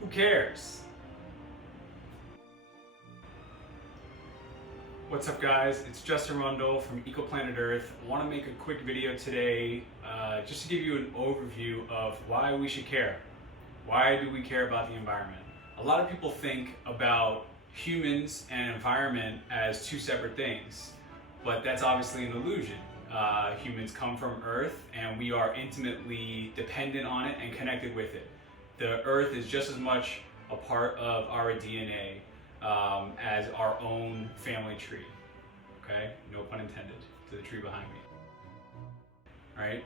Who cares? What's up guys, it's Justin Rundle from EcoPlanet Earth. I want to make a quick video today just to give you an overview of why we should care. Why do we care about the environment? A lot of people think about humans and environment as two separate things, but that's obviously an illusion. Humans come from Earth and we are intimately dependent on it and connected with it. The Earth is just as much a part of our DNA as our own family tree. Okay, no pun intended to the tree behind me. All right,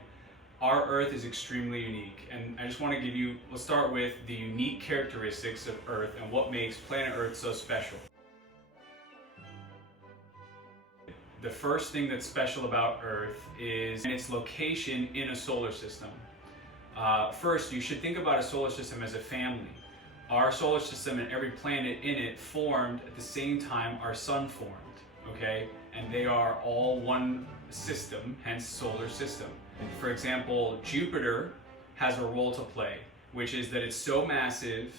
our Earth is extremely unique, and I just want to give you, let's start with the unique characteristics of Earth and what makes planet Earth so special. The first thing that's special about Earth is its location in a solar system. First, you should think about a solar system as a family. Our solar system and every planet in it formed at the same time our sun formed, okay? And they are all one system, hence solar system. For example, Jupiter has a role to play, which is that it's so massive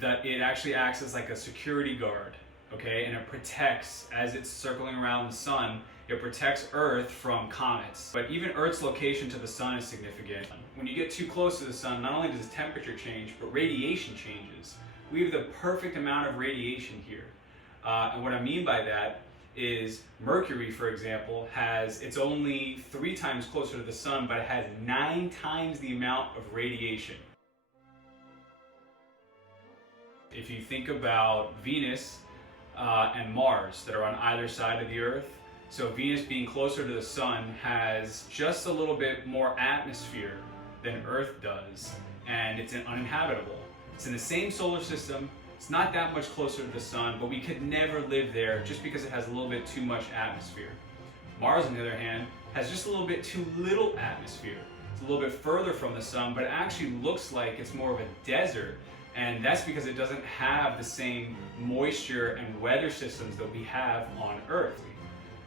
that it actually acts as like a security guard, okay? And it protects, as it's circling around the sun, it protects Earth from comets. But even Earth's location to the sun is significant. When you get too close to the sun, not only does temperature change, but radiation changes. We have the perfect amount of radiation here. And what I mean by that is Mercury, for example, it's only 3 times closer to the sun, but it has 9 times the amount of radiation. If you think about Venus and Mars that are on either side of the Earth, so Venus being closer to the sun has just a little bit more atmosphere than Earth does, and it's uninhabitable. It's in the same solar system, it's not that much closer to the sun, but we could never live there just because it has a little bit too much atmosphere. Mars, on the other hand, has just a little bit too little atmosphere. It's a little bit further from the sun, but it actually looks like it's more of a desert, and that's because it doesn't have the same moisture and weather systems that we have on Earth.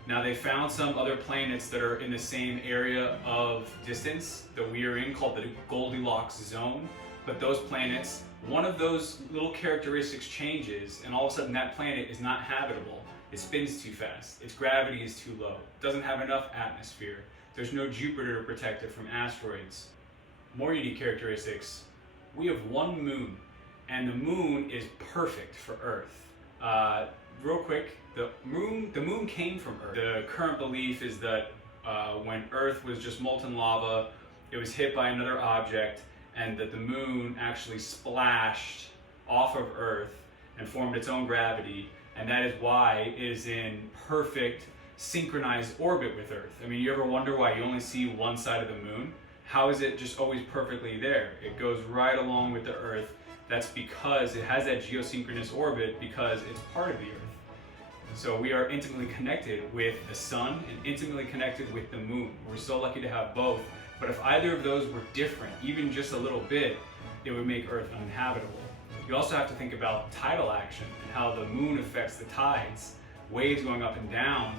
Now, they found some other planets that are in the same area of distance that we are in, called the Goldilocks zone. But those planets, one of those little characteristics changes, and all of a sudden that planet is not habitable. It spins too fast. Its gravity is too low. It doesn't have enough atmosphere. There's no Jupiter to protect it from asteroids. More unique characteristics. We have one moon, and the moon is perfect for Earth. Real quick, the moon came from Earth. The current belief is that when Earth was just molten lava, it was hit by another object, and that the moon actually splashed off of Earth and formed its own gravity, and that is why it is in perfect synchronized orbit with Earth. I mean, you ever wonder why you only see one side of the moon? How is it just always perfectly there? It goes right along with the Earth. That's because it has that geosynchronous orbit, because it's part of the Earth. So we are intimately connected with the sun and intimately connected with the moon. We're so lucky to have both. But if either of those were different, even just a little bit, it would make Earth uninhabitable. You also have to think about tidal action and how the moon affects the tides, waves going up and down.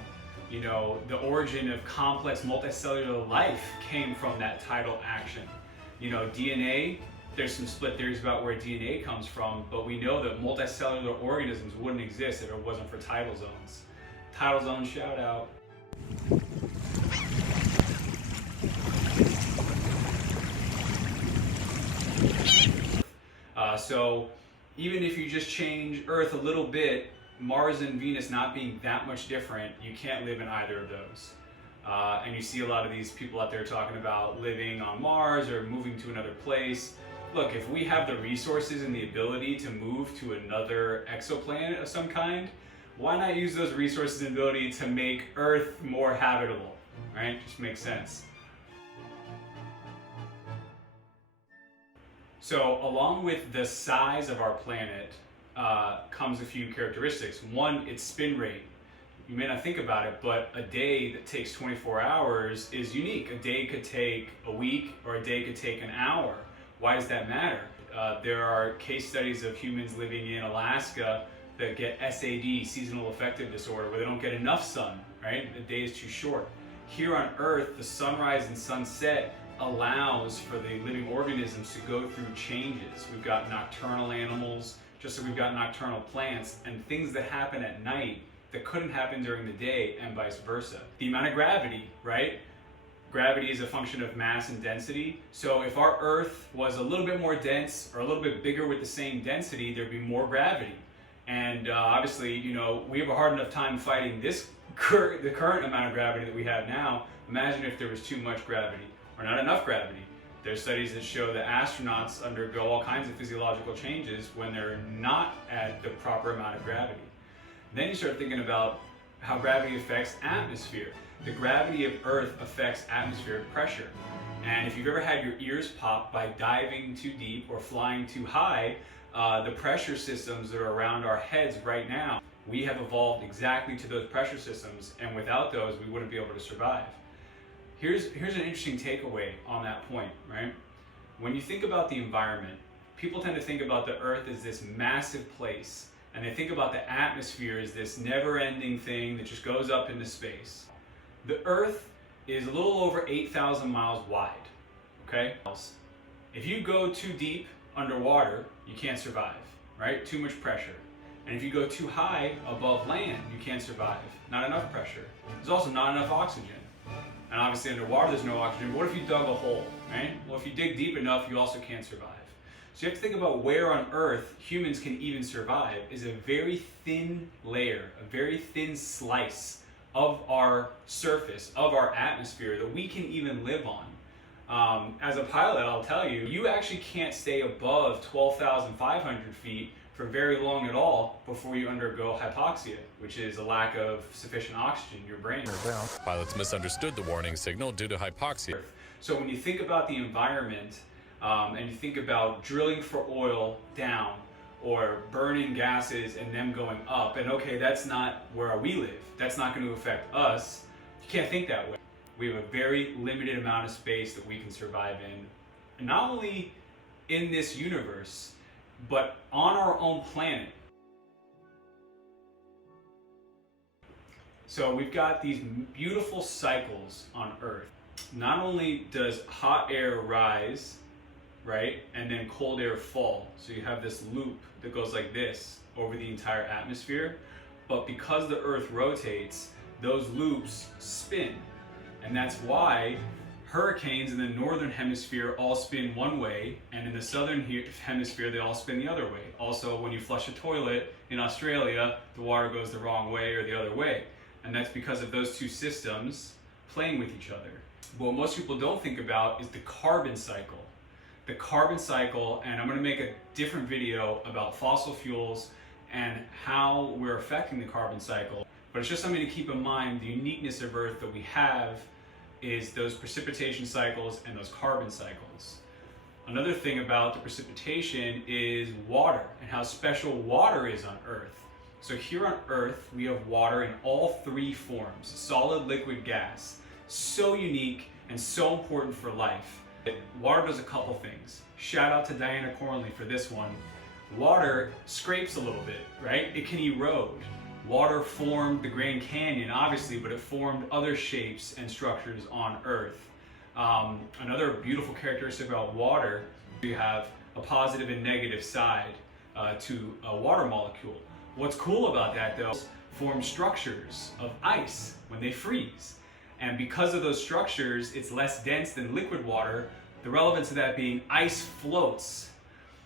You know, the origin of complex multicellular life came from that tidal action. You know, DNA, there's some split theories about where DNA comes from, but we know that multicellular organisms wouldn't exist if it wasn't for tidal zones. Tidal zone shout out. So even if you just change Earth a little bit, Mars and Venus not being that much different, you can't live in either of those. And you see a lot of these people out there talking about living on Mars or moving to another place. Look, if we have the resources and the ability to move to another exoplanet of some kind, why not use those resources and ability to make Earth more habitable, right? Just makes sense. So along with the size of our planet comes a few characteristics. One, its spin rate. You may not think about it, but a day that takes 24 hours is unique. A day could take a week, or a day could take an hour. Why does that matter? There are case studies of humans living in Alaska that get SAD, seasonal affective disorder, where they don't get enough sun, right? The day is too short. Here on Earth, the sunrise and sunset allows for the living organisms to go through changes. We've got nocturnal animals, just like we've got nocturnal plants, and things that happen at night that couldn't happen during the day, and vice versa. The amount of gravity, right? Gravity is a function of mass and density. So if our Earth was a little bit more dense or a little bit bigger with the same density, there'd be more gravity. And obviously, you know, we have a hard enough time fighting the current amount of gravity that we have now. Imagine if there was too much gravity or not enough gravity. There's studies that show that astronauts undergo all kinds of physiological changes when they're not at the proper amount of gravity. Then you start thinking about how gravity affects atmosphere. The gravity of Earth affects atmospheric pressure. And if you've ever had your ears popped by diving too deep or flying too high, the pressure systems that are around our heads right now, we have evolved exactly to those pressure systems, and without those, we wouldn't be able to survive. Here's an interesting takeaway on that point, right? When you think about the environment, people tend to think about the Earth as this massive place, and they think about the atmosphere as this never-ending thing that just goes up into space. The Earth is a little over 8,000 miles wide, okay? If you go too deep underwater, you can't survive, right? Too much pressure. And if you go too high above land, you can't survive. Not enough pressure. There's also not enough oxygen. And obviously underwater there's no oxygen. What if you dug a hole, right? Well, if you dig deep enough, you also can't survive. So you have to think about where on Earth humans can even survive is a very thin layer, a very thin slice of our surface, of our atmosphere that we can even live on. As a pilot, I'll tell you, you actually can't stay above 12,500 feet for very long at all before you undergo hypoxia, which is a lack of sufficient oxygen in your brain. Pilots misunderstood the warning signal due to hypoxia. So when you think about the environment, and you think about drilling for oil down, or burning gases and them going up, and okay, that's not where we live. That's not going to affect us. You can't think that way. We have a very limited amount of space that we can survive in, and not only in this universe, but on our own planet. So we've got these beautiful cycles on Earth. Not only does hot air rise, right, and then cold air fall. So you have this loop that goes like this over the entire atmosphere, but because the Earth rotates, those loops spin. And that's why hurricanes in the northern hemisphere all spin one way, and in the southern hemisphere they all spin the other way. Also, when you flush a toilet in Australia, the water goes the wrong way or the other way. And that's because of those two systems playing with each other. But what most people don't think about is the carbon cycle. The carbon cycle, and I'm going to make a different video about fossil fuels and how we're affecting the carbon cycle. But it's just something to keep in mind. The uniqueness of Earth that we have is those precipitation cycles and those carbon cycles. Another thing about the precipitation is water and how special water is on Earth. So here on Earth, we have water in all three forms: solid, liquid, gas. So unique and so important for life. Water does a couple things. Shout out to Diana Cornley for this one. Water scrapes a little bit, right? It can erode. Water formed the Grand Canyon, obviously, but it formed other shapes and structures on Earth. Another beautiful characteristic about water, we have a positive and negative side to a water molecule. What's cool about that, though, is form structures of ice when they freeze. And because of those structures, it's less dense than liquid water. The relevance of that being ice floats.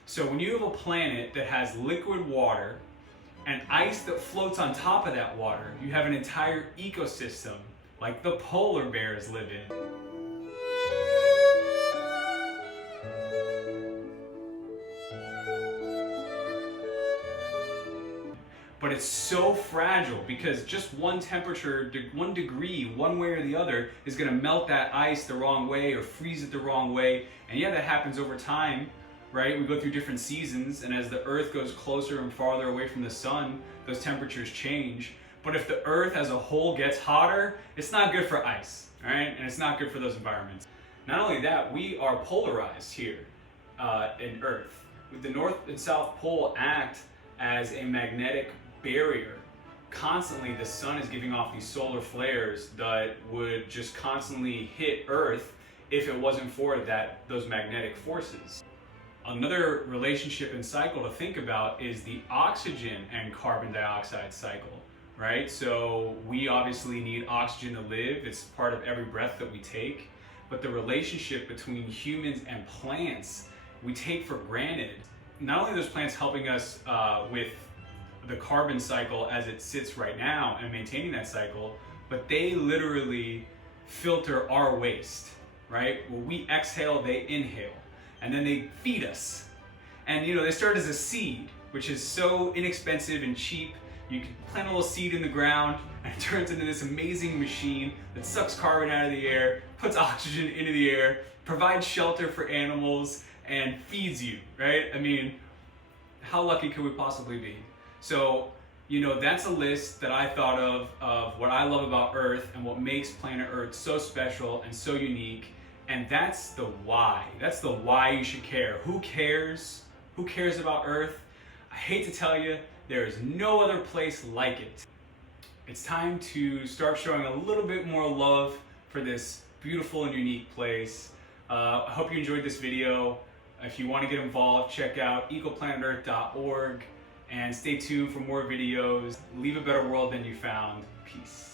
So when you have a planet that has liquid water and ice that floats on top of that water, you have an entire ecosystem like the polar bears live in. But it's so fragile because just one temperature, 1 degree, one way or the other, is going to melt that ice the wrong way or freeze it the wrong way. And yeah, that happens over time, right? We go through different seasons, and as the Earth goes closer and farther away from the sun, those temperatures change. But if the Earth as a whole gets hotter, it's not good for ice, all right? And it's not good for those environments. Not only that, we are polarized here in Earth. The North and South Pole act as a magnetic barrier. Constantly the sun is giving off these solar flares that would just constantly hit Earth if it wasn't for those magnetic forces. Another relationship and cycle to think about is the oxygen and carbon dioxide cycle, right? So we obviously need oxygen to live. It's part of every breath that we take. But the relationship between humans and plants, we take for granted. Not only are those plants helping us with the carbon cycle as it sits right now and maintaining that cycle, but they literally filter our waste, right? When we exhale, they inhale, and then they feed us. And they start as a seed, which is so inexpensive and cheap. You can plant a little seed in the ground and it turns into this amazing machine that sucks carbon out of the air, puts oxygen into the air, provides shelter for animals, and feeds you, right? I mean, how lucky could we possibly be? So, that's a list that I thought of what I love about Earth and what makes planet Earth so special and so unique. And that's the why. That's the why you should care. Who cares? Who cares about Earth? I hate to tell you, there is no other place like it. It's time to start showing a little bit more love for this beautiful and unique place. I hope you enjoyed this video. If you want to get involved, check out ecoplanetearth.org and stay tuned for more videos. Leave a better world than you found. Peace.